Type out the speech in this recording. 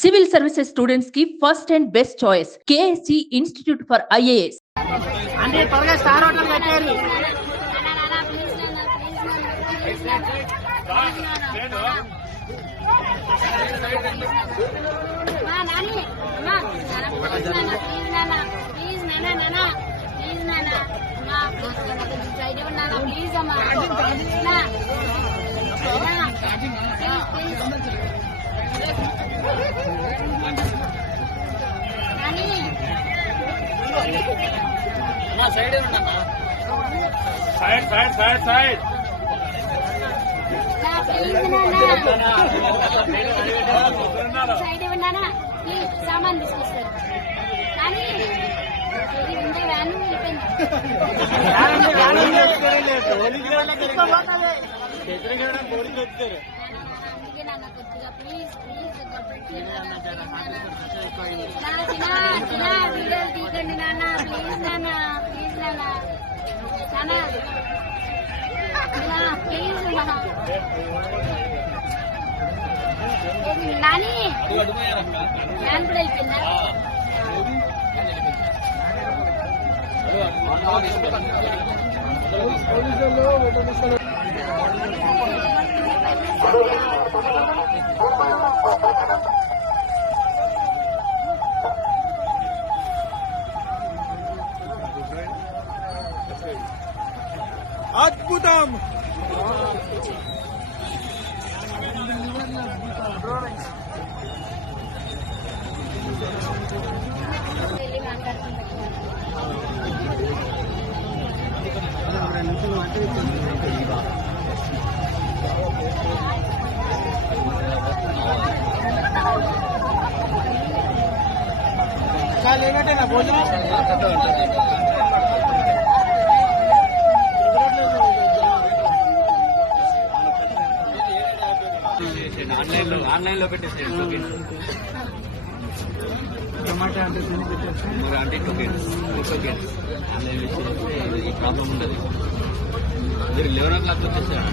Civil services students కి first and best choice KSC institute for IAS. అంటే త్వరగా star hotel కట్టేయాలి. Side side side side side ఇవ్వనా please, సామాన్ తీసుకొస్తారు కానీ ఉండే వ్యాన్ అందుకే నాన్న కొద్దిగా ప్లీజ్ ప్లీజ్ వీడియోలు తీకండి నాన్న, ప్లీజ్ నాన్న, ప్లీజ్ నాన్న, నాన్న ప్లీజ్ నాని వ్యాన్ కూడా వెళ్ళిపోయిందా? అద్భుతం. వెళ్ళి మాట్లాడుకుంటాం. చాలా ఏమంటే నా భోజనం ఆన్లైన్ లో పెట్టేసేయండి. టమాటా అంటే మరి అంటే టోకెన్స్ ఆన్లైన్ ఈ ప్రాబ్లం ఉండదు. మీరు 11 o'clock వచ్చేసారు.